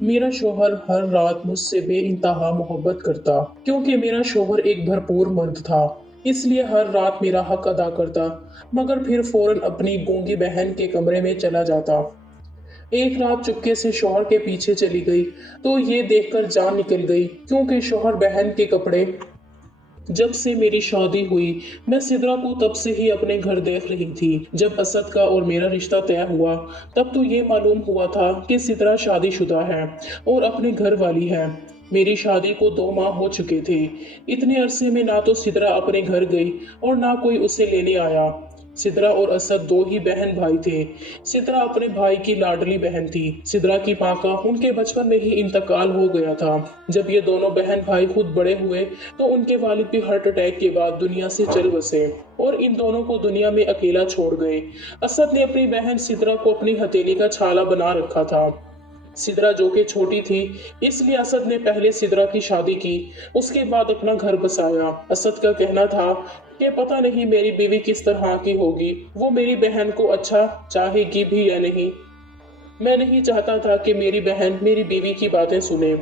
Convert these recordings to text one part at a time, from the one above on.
मेरा शौहर हर रात मुझसे बेइंतहा मोहब्बत करता, क्योंकि मेरा शौहर एक भरपूर मर्द था, इसलिए हर रात मेरा हक अदा करता, मगर फिर फौरन अपनी गूंगी बहन के कमरे में चला जाता। एक रात चुपके से शौहर के पीछे चली गई, तो ये देखकर जान निकल गई, क्योंकि शौहर बहन के कपड़े। जब से मेरी शादी हुई, मैं सिद्रा को तब से ही अपने घर देख रही थी। जब असद का और मेरा रिश्ता तय हुआ, तब तो ये मालूम हुआ था कि सिद्रा शादीशुदा है और अपने घर वाली है। मेरी शादी को 2 माह हो चुके थे। इतने अरसे में ना तो सिद्रा अपने घर गई और ना कोई उसे लेने आया। सिद्रा और असद दो ही बहन भाई थे। सिद्रा अपने भाई की लाडली बहन थी। सिद्रा की मां का उनके बचपन में ही इंतकाल हो गया था। जब ये दोनों बहन भाई खुद बड़े हुए, तो उनके वालिद भी हार्ट अटैक के बाद दुनिया से चल बसे और इन दोनों को दुनिया में अकेला छोड़ गए। असद ने अपनी बहन सिद्रा को अपनी हथेली का छाला बना रखा था। सिद्रा जो कि छोटी थी, इसलिए असद ने पहले सिद्रा की शादी की, उसके बाद अपना घर बसाया। असद का कहना था कि पता नहीं मेरी बीवी किस तरह की होगी, वो मेरी बहन को अच्छा चाहेगी भी या नहीं। मैं नहीं चाहता था कि मेरी बहन मेरी बीवी की बातें सुने,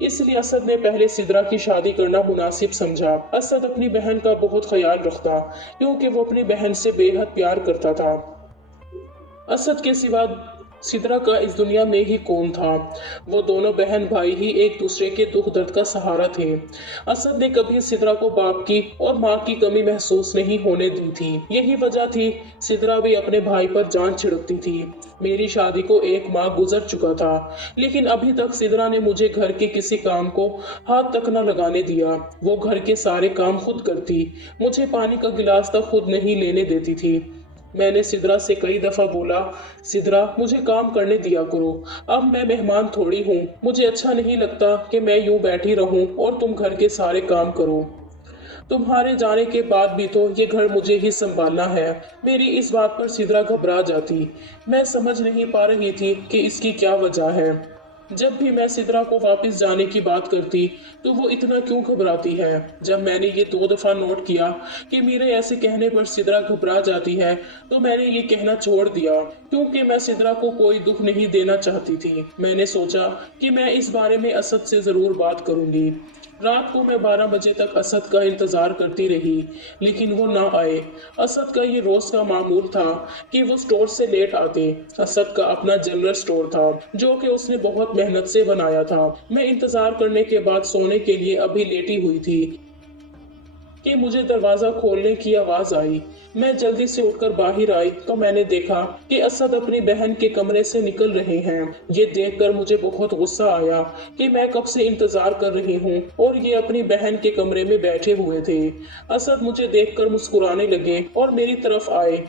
इसलिए असद ने पहले सिद्रा की शादी करना मुनासिब समझा। असद अपनी बहन का बहुत ख्याल रखता, क्योंकि वो अपनी बहन से बेहद प्यार करता था। असद के सिवा सिद्रा का इस दुनिया में ही कौन था। वो दोनों बहन भाई ही एक दूसरे के दुख दर्द का सहारा थे। असद ने कभी सिद्रा को बाप की और माँ की कमी महसूस नहीं होने दी थी। यही वजह थी सिद्रा भी अपने भाई पर जान छिड़कती थी। मेरी शादी को 1 माह गुजर चुका था, लेकिन अभी तक सिद्रा ने मुझे घर के किसी काम को हाथ तक न लगाने दिया। वो घर के सारे काम खुद करती, मुझे पानी का गिलास तक खुद नहीं लेने देती थी। मैंने सिद्रा से कई दफा बोला, सिद्रा मुझे काम करने दिया करो, अब मैं मेहमान थोड़ी हूँ, मुझे अच्छा नहीं लगता कि मैं यूं बैठी रहूं और तुम घर के सारे काम करो। तुम्हारे जाने के बाद भी तो ये घर मुझे ही संभालना है। मेरी इस बात पर सिद्रा घबरा जाती। मैं समझ नहीं पा रही थी कि इसकी क्या वजह है। जब भी मैं सिद्रा को वापस जाने की बात करती, तो वो इतना क्यों घबराती है। जब मैंने ये 2 दफा नोट किया कि मेरे ऐसे कहने पर सिद्रा घबरा जाती है, तो मैंने ये कहना छोड़ दिया, क्योंकि मैं सिद्रा को कोई दुख नहीं देना चाहती थी। मैंने सोचा कि मैं इस बारे में असद से जरूर बात करूंगी। रात को मैं 12 बजे तक असद का इंतजार करती रही, लेकिन वो ना आए। असद का ये रोज का मामूल था कि वो स्टोर से लेट आते। असद का अपना जनरल स्टोर था, जो कि उसने बहुत मेहनत से बनाया था। मैं इंतजार करने के बाद सोने के लिए अभी लेटी हुई थी कि मुझे दरवाजा खोलने की आवाज आई। मैं जल्दी से उठकर बाहर आई, तो मैंने देखा कि असद अपनी बहन के कमरे से निकल रहे हैं। ये देखकर मुझे बहुत गुस्सा आया कि मैं कब से इंतजार कर रही हूँ और ये अपनी बहन के कमरे में बैठे हुए थे। असद मुझे देखकर मुस्कुराने लगे और मेरी तरफ आए।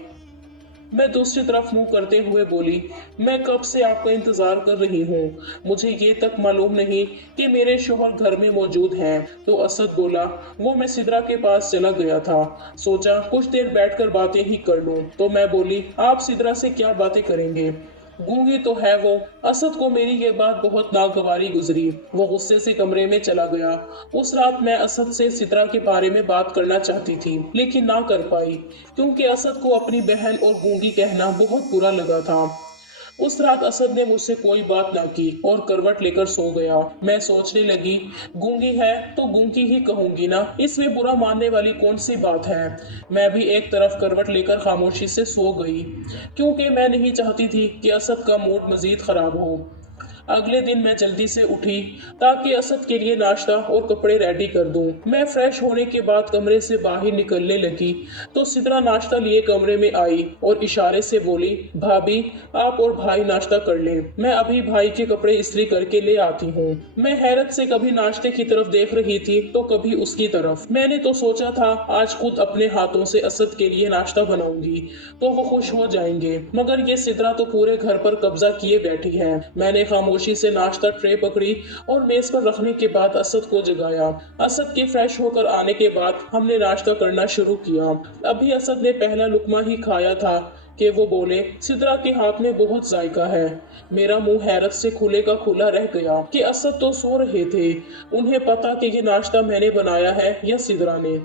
मैं दूसरी तरफ मुंह करते हुए बोली, मैं कब से आपका इंतजार कर रही हूँ, मुझे ये तक मालूम नहीं कि मेरे शोहर घर में मौजूद हैं। तो असद बोला, वो मैं सिद्रा के पास चला गया था, सोचा कुछ देर बैठकर बातें ही कर लूं। तो मैं बोली, आप सिद्रा से क्या बातें करेंगे, गूंगी तो है वो। असद को मेरी ये बात बहुत नागवारी गुजरी। वो गुस्से से कमरे में चला गया। उस रात मैं असद से सिद्रा के बारे में बात करना चाहती थी, लेकिन ना कर पाई, क्योंकि असद को अपनी बहन और गूंगी कहना बहुत बुरा लगा था। उस रात असद ने मुझसे कोई बात ना की और करवट लेकर सो गया। मैं सोचने लगी, गूंगी है तो गूंगी ही कहूंगी ना, इसमें बुरा मानने वाली कौन सी बात है। मैं भी एक तरफ करवट लेकर खामोशी से सो गई, क्योंकि मैं नहीं चाहती थी कि असद का मूड मजीद खराब हो। अगले दिन मैं जल्दी से उठी ताकि असद के लिए नाश्ता और कपड़े रेडी कर दूं। मैं फ्रेश होने के बाद कमरे से बाहर निकलने लगी, तो सिद्रा नाश्ता लिए कमरे में आई और इशारे से बोली, भाभी आप और भाई नाश्ता कर लें, मैं अभी भाई के कपड़े इस्त्री करके ले आती हूँ। मैं हैरत से कभी नाश्ते की तरफ देख रही थी तो कभी उसकी तरफ। मैंने तो सोचा था आज खुद अपने हाथों से असद के लिए नाश्ता बनाऊंगी तो वो खुश हो जाएंगे, मगर ये सिद्रा तो पूरे घर पर कब्जा किए बैठी है। मैंने खामोशी से नाश्ता ट्रे पकड़ी और मेज पर रखने के बाद असद को जगाया। असद के फ्रेश होकर आने के बाद हमने नाश्ता करना शुरू किया। अभी असद ने पहला लुकमा ही खाया था कि वो बोले, सिद्रा के हाथ में बहुत जायका है। मेरा मुंह हैरत से खुले का खुला रह गया कि असद तो सो रहे थे, उन्हें पता कि ये नाश्ता मैंने बनाया है या सिद्रा ने।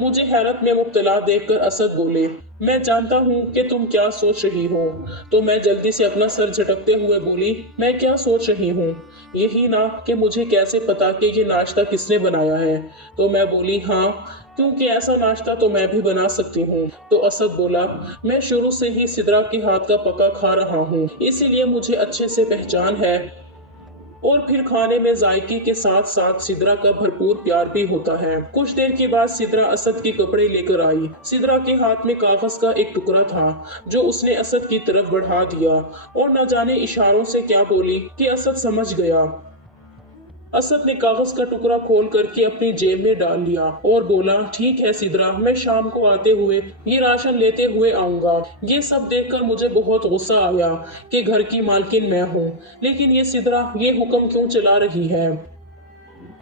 मुझे हैरत में मुब्तला देखकर असद बोले, मैं जानता हूँ कि तुम क्या सोच रही हो। तो मैं जल्दी से अपना सर झटकते हुए बोली, मैं क्या सोच रही हूँ? यही ना कि मुझे कैसे पता कि ये नाश्ता किसने बनाया है। तो मैं बोली, हाँ, क्योंकि ऐसा नाश्ता तो मैं भी बना सकती हूँ। तो असद बोला, मैं शुरू से ही सिद्रा के हाथ का पका खा रहा हूँ, इसीलिए मुझे अच्छे से पहचान है। और फिर खाने में जायके के साथ साथ सिद्रा का भरपूर प्यार भी होता है। कुछ देर के बाद सिद्रा असद के कपड़े लेकर आई। सिद्रा के हाथ में कागज का एक टुकड़ा था जो उसने असद की तरफ बढ़ा दिया और न जाने इशारों से क्या बोली कि असद समझ गया। असद ने कागज का टुकड़ा खोल करके अपनी जेब में डाल लिया और बोला, ठीक है सिद्रा, मैं शाम को आते हुए ये राशन लेते हुए आऊंगा। ये सब देखकर मुझे बहुत गुस्सा आया कि घर की मालकिन मैं हूँ, लेकिन ये सिद्रा ये हुक्म क्यों चला रही है।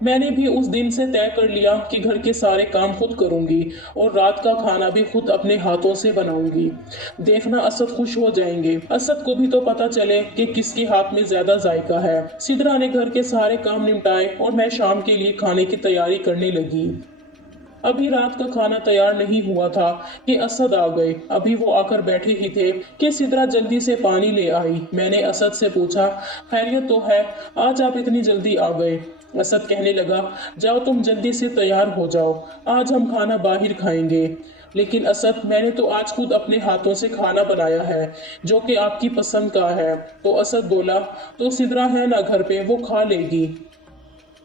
मैंने भी उस दिन से तय कर लिया कि घर के सारे काम खुद करूंगी और रात का खाना भी खुद अपने हाथों से बनाऊंगी। देखना असद खुश हो जाएंगे। असद को भी तो पता चले कि किसके हाथ में ज्यादा जायका है। सिद्रा ने घर के सारे काम निपटाए और मैं शाम के लिए खाने की तैयारी करने लगी। अभी रात का खाना तैयार नहीं हुआ था कि असद आ गए। अभी वो आकर बैठे ही थे कि सिद्रा जल्दी से पानी ले आई। मैंने असद से पूछा, खैरियत तो है, आज आप इतनी जल्दी आ गए? असद कहने लगा, जाओ तुम जल्दी से तैयार हो जाओ, आज हम खाना बाहर खाएंगे। लेकिन असद, मैंने तो आज खुद अपने हाथों से खाना बनाया है जो कि आपकी पसंद का है। तो असद बोला, तो सिद्रा है ना घर पे, वो खा लेगी।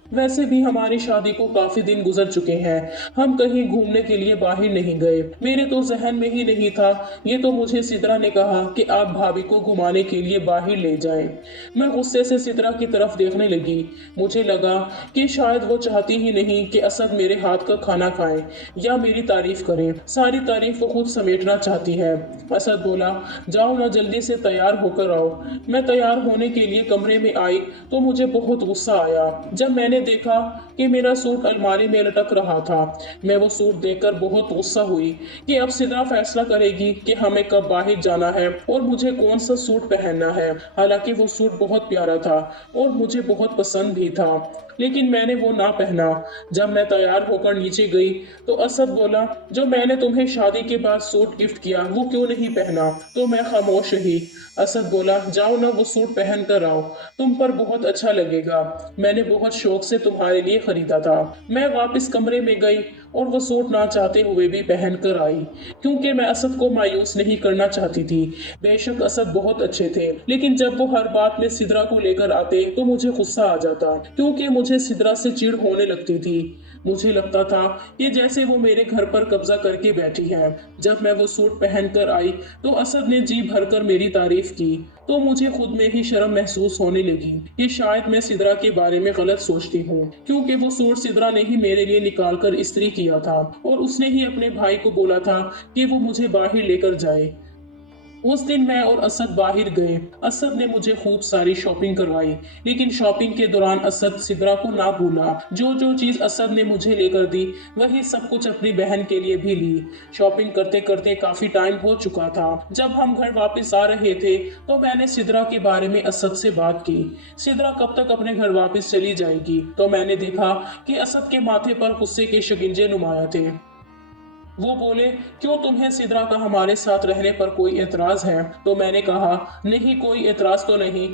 वैसे भी हमारी शादी को काफी दिन गुजर चुके हैं, हम कहीं घूमने के लिए बाहर नहीं गए। मेरे तो जहन में ही नहीं था। ये तो मुझे सिद्रा ने कहा कि आप भाभी को घुमाने के लिए बाहर ले जाएं। मैं गुस्से से सिद्रा की तरफ देखने लगी। मुझे लगा कि शायद वो चाहती ही नहीं कि असद मेरे हाथ का खाना खाए या मेरी तारीफ करे। सारी तारीफ वो खुद समेटना चाहती है। असद बोला, जाओ ना जल्दी से तैयार होकर आओ। मैं तैयार होने के लिए कमरे में आई तो मुझे बहुत गुस्सा आया जब मैंने देखा कि मेरा सूट अलमारी में लटक रहा था। मैं वो सूट देखकर बहुत गुस्सा हुई कि अब सिद्रा फैसला करेगी कि हमें कब बाहर जाना है और मुझे कौन सा सूट पहनना है। हालांकि वो सूट बहुत प्यारा था और मुझे बहुत पसंद भी था, लेकिन मैंने वो ना पहना। जब मैं तैयार होकर नीचे गई तो असद बोला, जो मैंने तुम्हें शादी के बाद सूट गिफ्ट किया वो क्यों नहीं पहना? तो मैं खामोश रही। असद बोला, जाओ ना वो सूट पहन कर आओ, तुम पर बहुत अच्छा लगेगा, मैंने बहुत शौक से तुम्हारे लिए खरीदा था। मैं वापस कमरे में गई और वो सूट ना चाहते हुए भी पहन कर आई, क्योंकि मैं असद को मायूस नहीं करना चाहती थी। बेशक असद बहुत अच्छे थे, लेकिन जब वो हर बात में सिद्रा को लेकर आते तो मुझे गुस्सा आ जाता, क्योंकि मुझे सिद्रा से चिढ़ होने लगती थी। मुझे लगता था कि जैसे वो मेरे घर पर कब्जा करके बैठी है। जब मैं वो सूट पहन कर आई तो असद ने जी भरकर मेरी तारीफ की, तो मुझे खुद में ही शर्म महसूस होने लगी कि शायद मैं सिद्रा के बारे में गलत सोचती हूँ, क्योंकि वो सूट सिद्रा ने ही मेरे लिए निकाल कर इस्त्री किया था और उसने ही अपने भाई को बोला था कि वो मुझे बाहर लेकर जाए। उस दिन मैं और असद बाहर गए। असद ने मुझे खूब सारी शॉपिंग करवाई, लेकिन शॉपिंग के दौरान असद सिद्रा को ना भूला। जो जो चीज असद ने मुझे लेकर दी वही सब कुछ अपनी बहन के लिए भी ली। शॉपिंग करते करते काफी टाइम हो चुका था। जब हम घर वापस आ रहे थे तो मैंने सिद्रा के बारे में असद से बात की। सिद्रा कब तक अपने घर वापस चली जाएगी? तो मैंने देखा कि असद के माथे पर गुस्से के शिकंजे नुमाया थे। वो बोले, क्यों तुम्हें सिद्रा का हमारे साथ रहने पर कोई एतराज है? तो मैंने कहा, नहीं, कोई एतराज तो नहीं,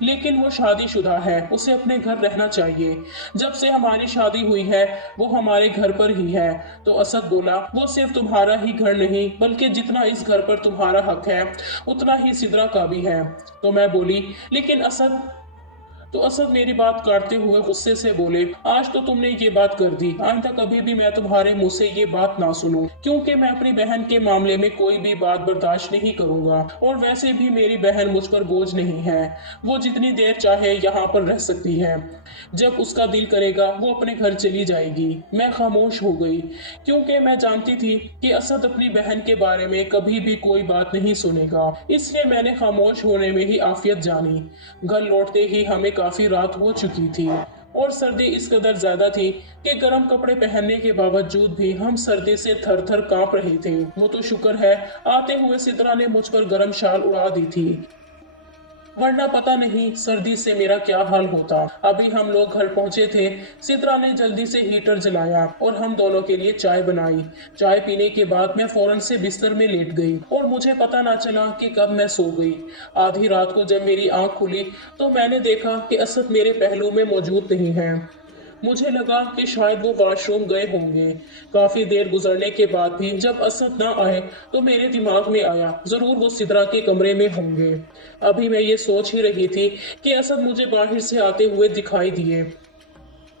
लेकिन वो शादीशुदा है, उसे अपने घर रहना चाहिए। जब से हमारी शादी हुई है वो हमारे घर पर ही है। तो असद बोला, वो सिर्फ तुम्हारा ही घर नहीं बल्कि जितना इस घर पर तुम्हारा हक है उतना ही सिद्रा का भी है। तो मैं बोली, लेकिन असद। तो असद मेरी बात काटते हुए गुस्से से बोले, आज तो तुमने ये बात कर दी, आइंदा कभी भी मैं तुम्हारे मुंह से ये बात ना सुनूं, क्योंकि मैं अपनी बहन के मामले में कोई भी बात बर्दाश्त नहीं करूंगा। और वैसे भी मेरी बहन मुझ पर बोझ नहीं है, वो जितनी देर चाहे यहाँ पर रह सकती है। जब उसका दिल करेगा वो अपने घर चली जाएगी। मैं खामोश हो गई, क्योंकि मैं जानती थी कि असद अपनी बहन के बारे में कभी भी कोई बात नहीं सुनेगा, इसलिए मैंने खामोश होने में ही आफियत जानी। घर लौटते ही हमें काफी रात हो चुकी थी और सर्दी इस कदर ज्यादा थी कि गर्म कपड़े पहनने के बावजूद भी हम सर्दी से थर थर कांप रहे थे। वो तो शुक्र है आते हुए सिद्रा ने मुझ पर गर्म शाल उड़ा दी थी। वरना पता नहीं सर्दी से मेरा क्या हाल होता। अभी हम लोग घर पहुंचे थे। सिद्रा ने जल्दी से हीटर जलाया और हम दोनों के लिए चाय बनाई। चाय पीने के बाद मैं फौरन से बिस्तर में लेट गई और मुझे पता ना चला कि कब मैं सो गई। आधी रात को जब मेरी आंख खुली तो मैंने देखा कि असद मेरे पहलू में मौजूद नहीं है। मुझे लगा कि शायद वो वॉशरूम गए होंगे। काफी देर गुजरने के बाद भी जब असद ना आए तो मेरे दिमाग में आया जरूर वो सिद्रा के कमरे में होंगे। अभी मैं ये सोच ही रही थी कि असद मुझे बाहर से आते हुए दिखाई दिए।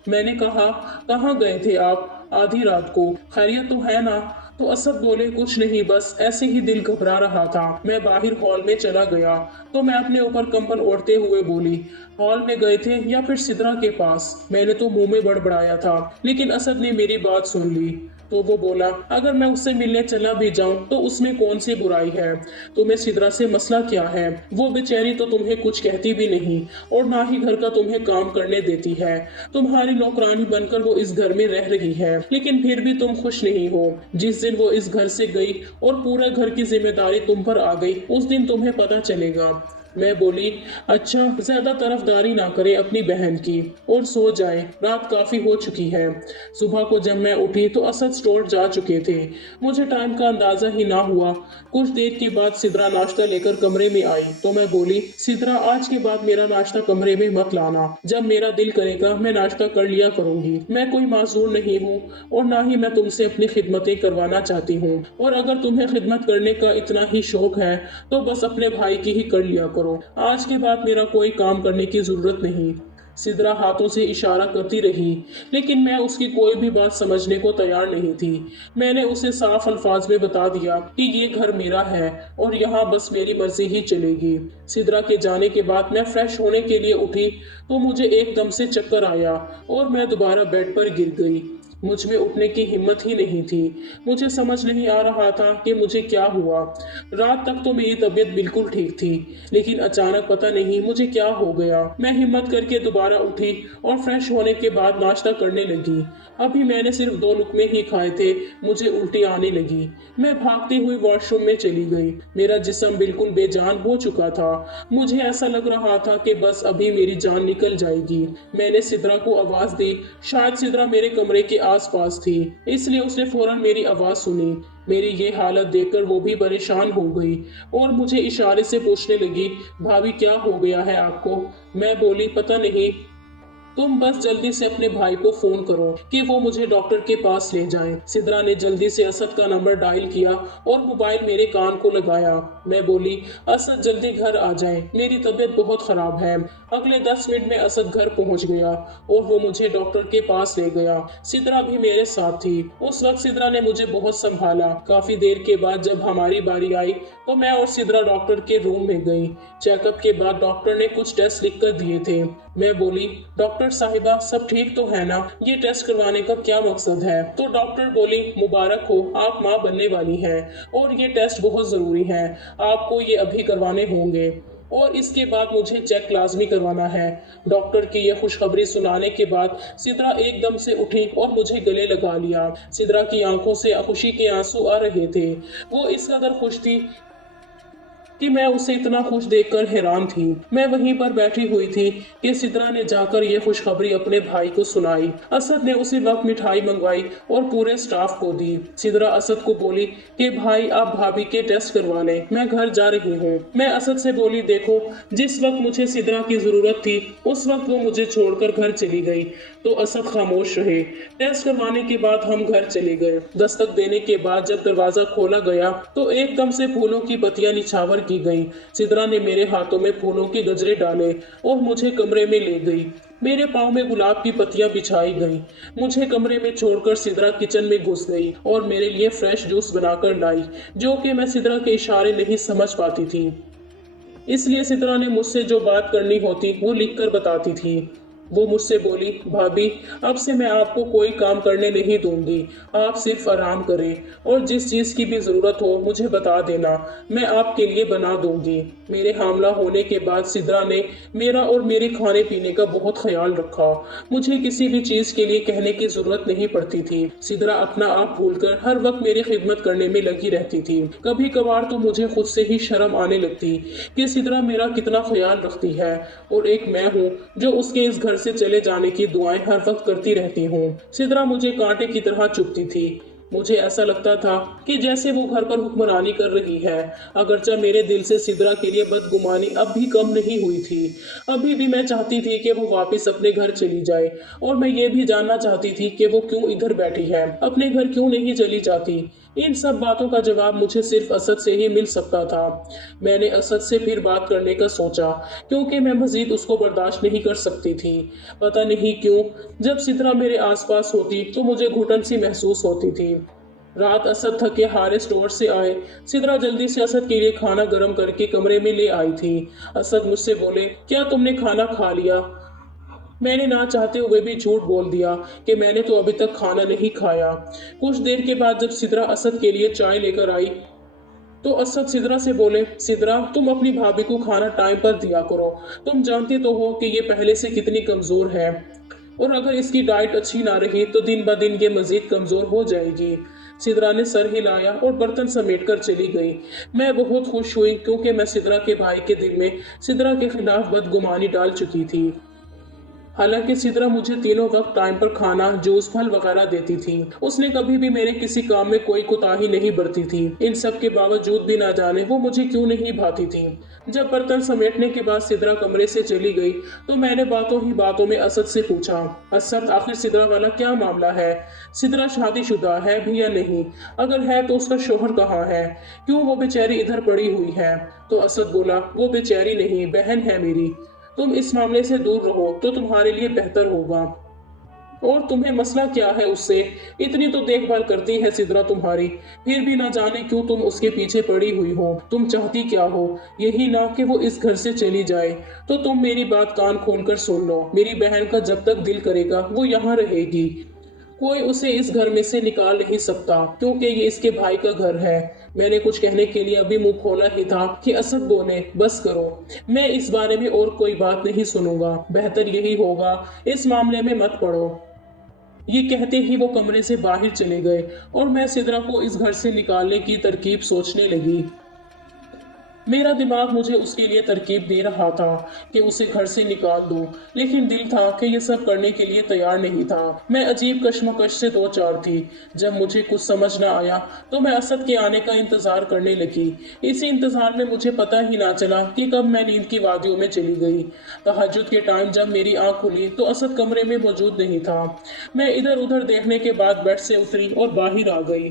मैंने कहा, कहाँ गए थे आप आधी रात को, खैरियत तो है ना? तो असद बोले, कुछ नहीं, बस ऐसे ही दिल घबरा रहा था। मैं बाहर हॉल में चला गया तो मैं अपने ऊपर कंबल ओढ़ते हुए बोली, हॉल में गए थे या फिर सिद्रा के पास? मैंने तो मुंह में बड़बड़ाया था, लेकिन असद ने मेरी बात सुन ली। तो वो बोला, अगर मैं उससे मिलने चला भी जाऊं तो उसमें कौन सी बुराई है? तुम्हें सिद्रा से मसला क्या है? वो बेचारी तो तुम्हें कुछ कहती भी नहीं और ना ही घर का तुम्हें काम करने देती है। तुम्हारी नौकरानी बनकर वो इस घर में रह रही है, लेकिन फिर भी तुम खुश नहीं हो। जिस दिन वो इस घर से गई और पूरे घर की जिम्मेदारी तुम पर आ गई, उस दिन तुम्हें पता चलेगा। मैं बोली, अच्छा, ज्यादा तरफदारी ना करे अपनी बहन की और सो जाए, रात काफी हो चुकी है। सुबह को जब मैं उठी तो असद स्टोर जा चुके थे। मुझे टाइम का अंदाजा ही ना हुआ। कुछ देर के बाद सिद्रा नाश्ता लेकर कमरे में आई तो मैं बोली, सिद्रा, आज के बाद मेरा नाश्ता कमरे में मत लाना। जब मेरा दिल करेगा मैं नाश्ता कर लिया करूंगी। मैं कोई माजूर नहीं हूँ और ना ही मैं तुमसे अपनी खिदमतें करवाना चाहती हूँ। और अगर तुम्हें खिदमत करने का इतना ही शौक है तो बस अपने भाई की ही कर लिया करो। आज के बाद मेरा कोई काम करने की जरूरत नहीं। सिद्रा हाथों से इशारा करती रही, लेकिन मैं उसकी कोई भी बात समझने को तैयार नहीं थी। मैंने उसे साफ अल्फाज में बता दिया कि ये घर मेरा है और यहाँ बस मेरी मर्जी ही चलेगी। सिद्रा के जाने के बाद मैं फ्रेश होने के लिए उठी तो मुझे एकदम से चक्कर आया और मैं दोबारा बेड पर गिर गई। मुझ में उठने की हिम्मत ही नहीं थी। मुझे समझ नहीं आ रहा था कि मुझे क्या हुआ। रात तक तो मेरी तबीयत बिल्कुल ठीक थी, लेकिन अचानक पता नहीं मुझे क्या हो गया। मैं हिम्मत करके दोबारा उठी और फ्रेश होने के बाद नाश्ता करने लगी। अभी मैंने सिर्फ 2 लुकमे ही खाए थे, मुझे उल्टी आने लगी। मैं भागती हुई वॉशरूम में चली गई। मेरा जिस्म बिल्कुल बेजान हो चुका था। मुझे ऐसा लग रहा था कि बस अभी मेरी जान निकल जाएगी। मैंने सिद्रा को आवाज दी। शायद सिद्रा मेरे कमरे के आसपास थी, इसलिए उसने फौरन मेरी आवाज सुनी। मेरी ये हालत देखकर वो भी परेशान हो गई और मुझे इशारे से पूछने लगी, भाभी क्या हो गया है आपको? मैं बोली, पता नहीं, तुम बस जल्दी से अपने भाई को फोन करो कि वो मुझे डॉक्टर के पास ले जाएं। सिद्रा ने जल्दी से असद का नंबर डायल किया और मोबाइल मेरे कान को लगाया। मैं बोली, असद जल्दी घर आ जाए, मेरी तबीयत बहुत खराब है। अगले 10 मिनट में असद घर पहुंच गया और वो मुझे डॉक्टर के पास ले गया। सिद्रा भी मेरे साथ थी। उस वक्त सिद्रा ने मुझे बहुत संभाला। काफी देर के बाद जब हमारी बारी आई तो मैं और सिद्रा डॉक्टर के रूम में गई। चेकअप के बाद डॉक्टर ने कुछ टेस्ट लिख कर दिए थे। मैं बोली, डॉक्टर साहिबा, सब ठीक तो है ना? ये टेस्ट करवाने का क्या मकसद है? तो डॉक्टर बोली, मुबारक हो, आप माँ बनने वाली हैं और ये टेस्ट बहुत जरूरी है, आपको ये अभी करवाने होंगे और इसके बाद मुझे चेक लाजमी करवाना है। डॉक्टर की यह खुशखबरी सुनाने के बाद सिद्रा एकदम से उठी और मुझे गले लगा लिया। सिद्रा की आंखों से खुशी के आंसू आ रहे थे। वो इस कदर खुश थी कि मैं उसे इतना खुश देखकर हैरान थी। मैं वहीं पर बैठी हुई थी कि सिद्रा ने जाकर यह खुशखबरी अपने भाई को सुनाई। असद ने उसी वक्त मिठाई मंगवाई और पूरे स्टाफ को दी। सिद्रा असद को बोली कि भाई आप भाभी के टेस्ट करवा लें, मैं घर जा रही हूँ। मैं असद से बोली, देखो, जिस वक्त मुझे सिद्रा की जरूरत थी उस वक्त वो मुझे छोड़कर घर चली गई। तो असद खामोश रहे। टेस्ट करवाने के बाद हम घर चले गए। दस्तक देने के बाद जब दरवाजा खोला गया तो एकदम से फूलों की पत्तियां निछावर की गई। सिद्रा ने मेरे हाथों में फूलों के गजरे डाले और मुझे कमरे में ले गई। मेरे पाँव में गुलाब की पत्तियां बिछाई गई। मुझे कमरे में छोड़कर सिद्रा किचन में घुस गई और मेरे लिए फ्रेश जूस बनाकर लाई, जो कि मैं सिद्रा के इशारे नहीं समझ पाती थी। इसलिए सिद्रा ने मुझसे जो बात करनी होती वो लिखकर बताती थी। वो मुझसे बोली, भाभी अब से मैं आपको कोई काम करने नहीं दूंगी, आप सिर्फ आराम करें और जिस चीज़ की भी ज़रूरत हो मुझे बता देना, मैं आपके लिए बना दूंगी। मेरे हामला होने के बाद सिद्रा ने मेरा और मेरे खाने पीने का बहुत ख्याल रखा। मुझे किसी भी चीज़ के लिए कहने की ज़रूरत नहीं पड़ती थी। सिद्रा अपना आप भूलकर हर वक्त मेरी खिदमत करने में लगी रहती थी। कभी कभार तो मुझे खुद से ही शर्म आने लगती कि सिद्रा मेरा कितना ख्याल रखती है और एक मैं हूँ जो उसके इस घर से चले जाने की दुआएं हर वक्त करती रहती हूँ। सिद्रा मुझे कांटे की तरह चुभती थी। मुझे ऐसा लगता था कि जैसे वो घर पर हुक्मरानी कर रही है। अगरचे मेरे दिल से सिद्रा के लिए बदगुमानी अब भी कम नहीं हुई थी। अभी भी मैं चाहती थी कि वो वापस अपने घर चली जाए और मैं ये भी जानना चाहती थी कि वो क्यों इधर बैठी है, अपने घर क्यों नहीं चली जाती। इन सब बातों का जवाब मुझे सिर्फ असद से ही मिल सकता था। मैंने असद से फिर बात करने का सोचा क्योंकि मैं मजीद उसको बर्दाश्त नहीं कर सकती थी। पता नहीं क्यों जब सिद्रा मेरे आसपास होती तो मुझे घुटन सी महसूस होती थी। रात असद थके हारे स्टोर से आए। सिद्रा जल्दी से असद के लिए खाना गर्म करके कमरे में ले आई थी। असद मुझसे बोले, क्या तुमने खाना खा लिया? मैंने ना चाहते हुए भी झूठ बोल दिया कि मैंने तो अभी तक खाना नहीं खाया। कुछ देर के बाद जब सिद्रा असद के लिए चाय लेकर आई तो असद सिद्रा से बोले, सिद्रा तुम अपनी भाभी को खाना टाइम पर दिया करो, तुम जानती तो हो कि ये पहले से कितनी कमजोर है और अगर इसकी डाइट अच्छी ना रही तो दिन ब दिन ये मजीद कमजोर हो जाएगी। सिद्रा ने सर हिलाया और बर्तन समेट कर चली गई। मैं बहुत खुश हुई क्योंकि मैं सिद्रा के भाई के दिल में सिद्रा के खिलाफ बदगुमानी डाल चुकी थी। हालांकि सिद्रा मुझे तीनों वक्त टाइम पर खाना, जूस, फल वगैरह देती थी। उसने कभी भी मेरे किसी काम में कोई कोताही नहीं बरती थी। इन सब के बावजूद भी ना जाने वो मुझे क्यों नहीं भाती थी। जब बर्तन समेटने के बाद सिद्रा कमरे से चली गई तो मैंने बातों ही बातों में असद से पूछा, असद आखिर सिद्रा वाला क्या मामला है? सिद्रा शादीशुदा है भी या नहीं? अगर है तो उसका शोहर कहाँ है? क्यों वो बेचारी इधर पड़ी हुई है? तो असद बोला, वो बेचारी नहीं, बहन है मेरी। तुम इस मामले से दूर रहो तो तुम्हारे लिए बेहतर होगा। और तुम्हें मसला क्या है उससे? इतनी तो देखभाल करती है सिद्रा तुम्हारी, फिर भी ना जाने क्यों तुम उसके पीछे पड़ी हुई हो। तुम चाहती क्या हो? यही ना कि वो इस घर से चली जाए। तो तुम मेरी बात कान खोलकर सुन लो। मेरी बहन का जब तक दिल करेगा वो यहाँ रहेगी। कोई उसे इस घर में से निकाल नहीं सकता क्योंकि ये इसके भाई का घर है। मैंने कुछ कहने के लिए अभी मुंह खोला ही था कि असद बोले, बस करो, मैं इस बारे में और कोई बात नहीं सुनूंगा। बेहतर यही होगा इस मामले में मत पड़ो। ये कहते ही वो कमरे से बाहर चले गए और मैं सिद्रा को इस घर से निकालने की तरकीब सोचने लगी। मेरा दिमाग मुझे उसके लिए तरकीब दे रहा था कि उसे घर से निकाल दूं, लेकिन दिल था कि यह सब करने के लिए तैयार नहीं था। मैं अजीब कश्मकश से दो चार थी। जब मुझे कुछ समझ न आया तो मैं असद के आने का इंतजार करने लगी। इसी इंतजार में मुझे पता ही ना चला कि कब मैं नींद की वादियों में चली गई। तहज्जुद के टाइम जब मेरी आंख खुली तो असद कमरे में मौजूद नहीं था। मैं इधर उधर देखने के बाद बेड से उतरी और बाहर आ गई।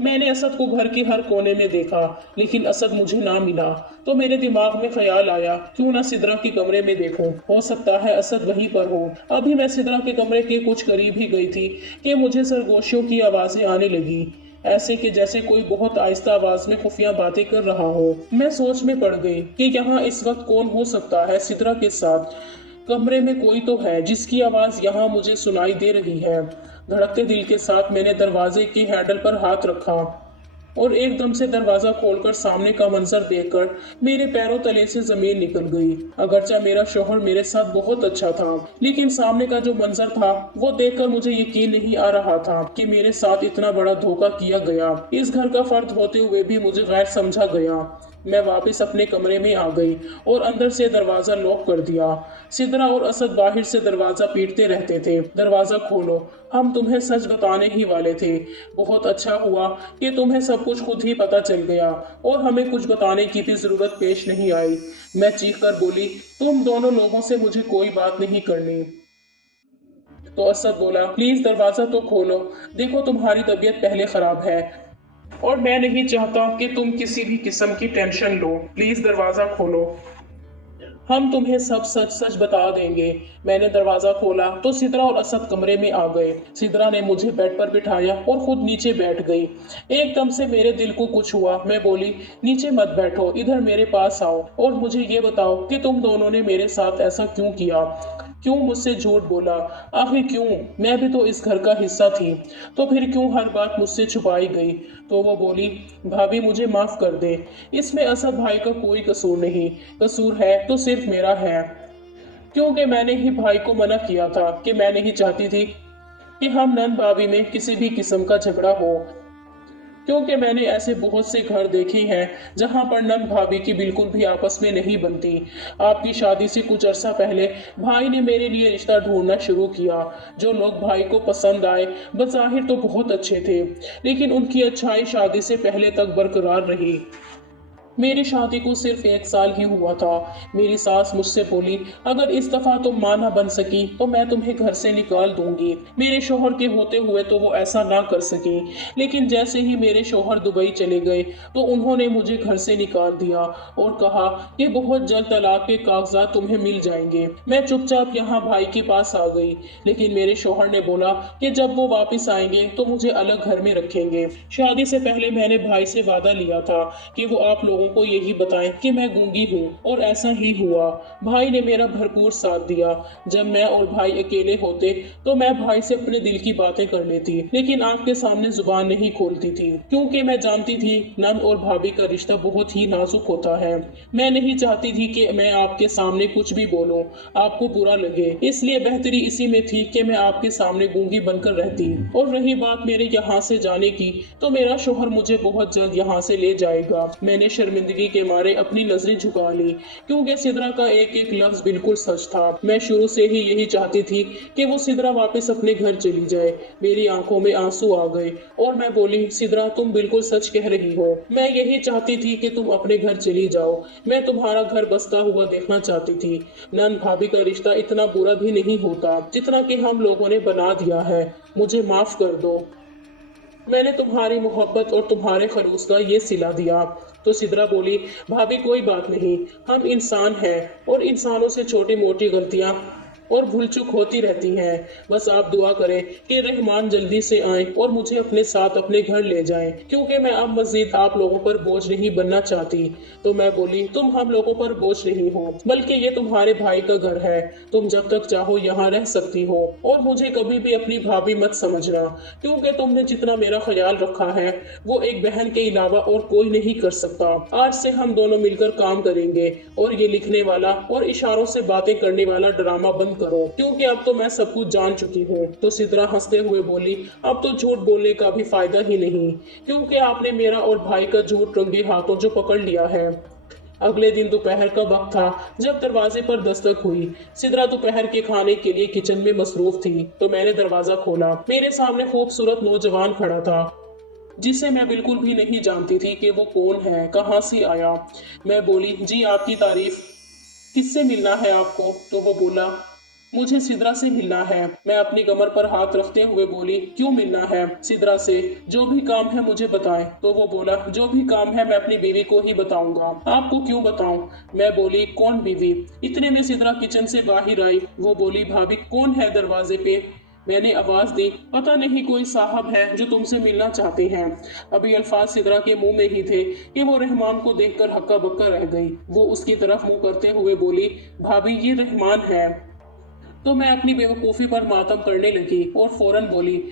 मैंने असद को घर के हर कोने में देखा लेकिन असद मुझे ना मिला। तो मेरे दिमाग में ख्याल आया, क्यों ना सिद्रा के कमरे में देखूं, हो सकता है असद वहीं पर हो। अभी मैं सिद्रा के कमरे के कुछ करीब ही गई थी कि मुझे सरगोशियों की आवाजें आने लगी, ऐसे कि जैसे कोई बहुत आहिस्ता आवाज में खुफिया बातें कर रहा हो। मैं सोच में पड़ गई कि यहाँ इस वक्त कौन हो सकता है सिद्रा के साथ। कमरे में कोई तो है जिसकी आवाज यहाँ मुझे सुनाई दे रही है। धड़कते दिल के साथ मैंने दरवाजे की हैंडल पर हाथ रखा और एकदम से दरवाजा खोलकर सामने का मंजर देखकर मेरे पैरों तले से जमीन निकल गई। अगरचे मेरा शौहर मेरे साथ बहुत अच्छा था, लेकिन सामने का जो मंजर था वो देखकर मुझे यकीन नहीं आ रहा था कि मेरे साथ इतना बड़ा धोखा किया गया। इस घर का फर्द होते हुए भी मुझे गैर समझा गया। मैं वापस अपने कमरे में आ गई और अंदर से दरवाजा लॉक कर दिया। सिद्रा और असद बाहर से दरवाजा पीटते रहते थे, दरवाजा खोलो, हम तुम्हें सच बताने ही वाले थे। बहुत अच्छा हुआ कि तुम्हें सब कुछ खुद ही पता चल गया और हमें कुछ बताने की भी जरूरत पेश नहीं आई। मैं चीख कर बोली, तुम दोनों लोगों से मुझे कोई बात नहीं करनी। तो असद बोला, प्लीज दरवाजा तो खोलो, देखो तुम्हारी तबीयत पहले खराब है और मैं नहीं चाहता कि तुम किसी भी किस्म की टेंशन लो। प्लीज दरवाजा खोलो, हम तुम्हें सब सच सच बता देंगे। मैंने दरवाजा खोला तो सिद्रा और असद कमरे में आ गए। सिद्रा ने मुझे बेड पर बिठाया और खुद नीचे बैठ गई। एकदम से मेरे दिल को कुछ हुआ। मैं बोली, नीचे मत बैठो, इधर मेरे पास आओ और मुझे ये बताओ कि तुम दोनों ने मेरे साथ ऐसा क्यों किया। क्यों मुझसे झूठ बोला? आखिर क्यों? मैं भी तो इस घर का हिस्सा थी। तो फिर क्यों हर बात मुझसे छुपाई गई? तो वो बोली, भाभी मुझे माफ कर दे। इसमें असद भाई का कोई कसूर नहीं। कसूर है तो सिर्फ मेरा है, क्योंकि मैंने ही भाई को मना किया था कि मैं नहीं चाहती थी कि हम नंद भाभी में किसी भी किस्म का झगड़ा हो। क्योंकि मैंने ऐसे बहुत से घर देखे हैं जहां पर नंद भाभी की बिल्कुल भी आपस में नहीं बनती। आपकी शादी से कुछ अरसा पहले भाई ने मेरे लिए रिश्ता ढूंढना शुरू किया। जो लोग भाई को पसंद आए बज़ाहिर तो बहुत अच्छे थे, लेकिन उनकी अच्छाई शादी से पहले तक बरकरार रही। मेरी शादी को सिर्फ 1 साल ही हुआ था। मेरी सास मुझसे बोली, अगर इस दफा तुम मां ना बन सकी तो मैं तुम्हें घर से निकाल दूंगी। मेरे शोहर के होते हुए तो वो ऐसा ना कर सकी, लेकिन जैसे ही मेरे शोहर दुबई चले गए तो उन्होंने मुझे घर से निकाल दिया और कहा कि बहुत जल्द तलाक के कागजात तुम्हें मिल जाएंगे। मैं चुपचाप यहाँ भाई के पास आ गई, लेकिन मेरे शोहर ने बोला कि जब वो वापस आएंगे तो मुझे अलग घर में रखेंगे। शादी से पहले मैंने भाई से वादा लिया था कि वो आप लोगों को यही बताएं कि मैं गूंगी हूँ, और ऐसा ही हुआ। भाई ने मेरा भरपूर साथ दिया। जब मैं और भाई अकेले होते तो मैं भाई से अपने दिल की बातें कर लेती, लेकिन आपके सामने जुबान नहीं खोलती थी, क्योंकि मैं जानती थी नंद और भाभी का रिश्ता बहुत ही नाजुक होता है। मैं नहीं चाहती थी कि मैं आपके सामने कुछ भी बोलूं, आपको बुरा लगे, इसलिए बेहतरी इसी में थी कि मैं आपके सामने गूंगी बनकर रहती। और रही बात मेरे यहाँ से जाने की, तो मेरा शोहर मुझे बहुत जल्द यहाँ से ले जाएगा। मैंने शर्मिंदगी के मारे अपनी नजरें झुका ली, क्योंकि सिद्रा का एक एक लफ्ज बिल्कुल सच था। मैं शुरू से ही यही चाहती थी कि वो सिद्रा वापस अपने घर चली जाए। मेरी आंखों में आंसू आ गए और मैं बोली, सिद्रा तुम बिल्कुल सच कह रही हो। मैं यही चाहती थी कि तुम अपने घर चली जाओ। मैं तुम्हारा घर बसता हुआ देखना चाहती थी। नंद भाभी का रिश्ता इतना बुरा भी नहीं होता जितना कि हम लोगों ने बना दिया है। मुझे माफ कर दो। मैंने तुम्हारी मोहब्बत और तुम्हारे खलूस का ये सिला दिया। तो सिद्रा बोली, भाभी कोई बात नहीं, हम इंसान हैं और इंसानों से छोटी मोटी गलतियां और भूल चूक होती रहती हैं। बस आप दुआ करें कि रहमान जल्दी से आए और मुझे अपने साथ अपने घर ले जाएं, क्योंकि मैं अब मजीद आप लोगों पर बोझ नहीं बनना चाहती। तो मैं बोली, तुम हम लोगों पर बोझ नहीं हो, बल्कि ये तुम्हारे भाई का घर है। तुम जब तक चाहो यहाँ रह सकती हो, और मुझे कभी भी अपनी भाभी मत समझना, क्योंकि तुमने जितना मेरा ख्याल रखा है वो एक बहन के अलावा और कोई नहीं कर सकता। आज से हम दोनों मिलकर काम करेंगे और ये लिखने वाला और इशारों से बातें करने वाला ड्रामा बंद करो, क्योंकि अब तो मैं सब कुछ जान चुकी हूँ। तो सिद्रा हंसते हुए बोली, अब तो झूठ बोलने का भी फायदा ही नहीं, क्योंकि आपने मेरा और भाई का झूठ रंगे हाथों जो पकड़ लिया है। अगले दिन दोपहर का वक्त था जब दरवाजे पर दस्तक हुई। सिद्रा दोपहर के खाने के लिए किचन में मसरूफ थी, तो मैंने दरवाजा खोला। मेरे सामने खूबसूरत नौजवान खड़ा था, जिसे मैं बिल्कुल भी नहीं जानती थी कि वो कौन है, कहाँ से आया। मैं बोली, जी आपकी तारीफ, किससे मिलना है आपको? तो वो बोला, मुझे सिद्रा से मिलना है। मैं अपनी कमर पर हाथ रखते हुए बोली, क्यों मिलना है? सिद्रा से, जो भी काम है मुझे बताएं। तो वो बोला, जो भी काम है मैं अपनी बीवी को ही बताऊंगा। आपको क्यों बताऊं? मैं बोली, कौन बीवी? इतने में सिद्रा किचन से बाहर आई। वो बोली, भाभी कौन है दरवाजे पे? मैंने आवाज दी, पता नहीं कोई साहब है जो तुमसे मिलना चाहते हैं। अभी अल्फाज सिद्रा के मुंह में ही थे कि वो रहमान को देखकर हक्का बक्का रह गई। वो उसकी तरफ मुंह करते हुए बोली, भाभी ये रहमान है। तो मैं अपनी बेवकूफ़ी पर मातम करने लगी और फौरन बोली,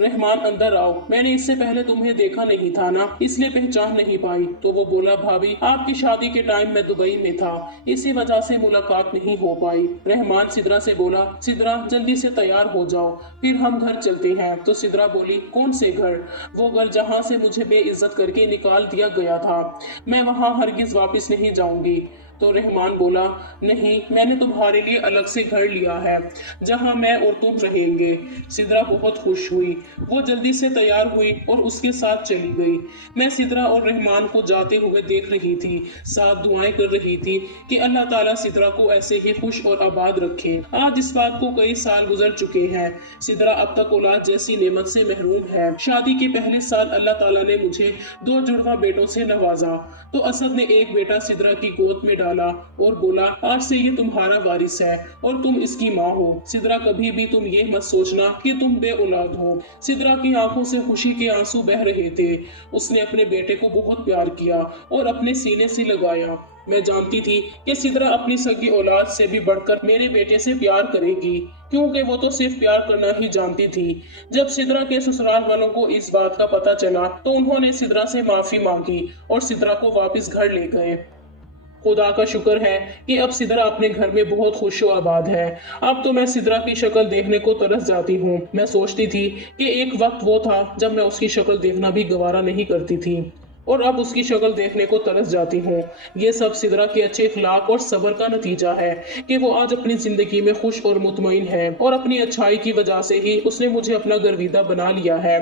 रहमान अंदर आओ, मैंने इससे पहले तुम्हें देखा नहीं था ना, इसलिए पहचान नहीं पाई। तो वो बोला, भाभी आपकी शादी के टाइम मैं दुबई में था, इसी वजह से मुलाकात नहीं हो पाई। रहमान सिद्रा से बोला, सिद्रा जल्दी से तैयार हो जाओ, फिर हम घर चलते हैं। तो सिद्रा बोली, कौन से घर? वो घर जहाँ से मुझे बेइज्जत करके निकाल दिया गया था। मैं वहाँ हरगिज वापस नहीं जाऊंगी। तो रहमान बोला, नहीं, मैंने तुम्हारे लिए अलग से घर लिया है जहां मैं और तुम रहेंगे। सिद्रा बहुत खुश हुई। वो जल्दी से तैयार हुई और उसके साथ चली गई। मैं सिद्रा और रहमान को जाते हुए देख रही थी, साथ दुआएं कर रही थी कि अल्लाह ताला सिद्रा को ऐसे ही खुश और आबाद रखे। आज इस बात को कई साल गुजर चुके हैं। सिद्रा अब तक औलाद जैसी नेमत से महरूम है। शादी के पहले साल अल्लाह ताला ने मुझे 2 जुड़वा बेटों से नवाजा। तो असद ने एक बेटा सिद्रा की गोद में डाला और बोला, आज से ये तुम्हारा वारिस है और तुम इसकी माँ हो। सिद्रा कभी भी तुम ये मत सोचना कि तुम बे औलाद हो। सिद्रा की आंखों से खुशी के आंसू बह रहे थे। उसने अपने बेटे को बहुत प्यार किया और अपने सीने से लगाया। मैं जानती थी कि सिद्रा अपनी सगी औलाद से भी बढ़कर मेरे बेटे से प्यार करेगी, क्योंकि वो तो सिर्फ प्यार करना ही जानती थी। जब सिद्रा के ससुराल वालों को इस बात का पता चला तो उन्होंने सिद्रा से माफी मांगी और सिद्रा को वापस घर ले गए। खुदा का शुक्र है कि अब सिद्रा अपने घर में बहुत खुश और आबाद है। अब तो मैं सिद्रा की शक्ल देखने को तरस जाती हूँ। मैं सोचती थी कि एक वक्त वो था जब मैं उसकी शक्ल देखना भी गवारा नहीं करती थी, और अब उसकी शक्ल देखने को तरस जाती हूँ। ये सब सिद्रा के अच्छे इखलाक और सब्र का नतीजा है कि वो आज अपनी जिंदगी में खुश और मुतमईन है, और अपनी अच्छाई की वजह से ही उसने मुझे अपना गर्विदा बना लिया है।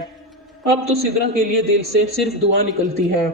अब तो सिद्रा के लिए दिल से सिर्फ दुआ निकलती है।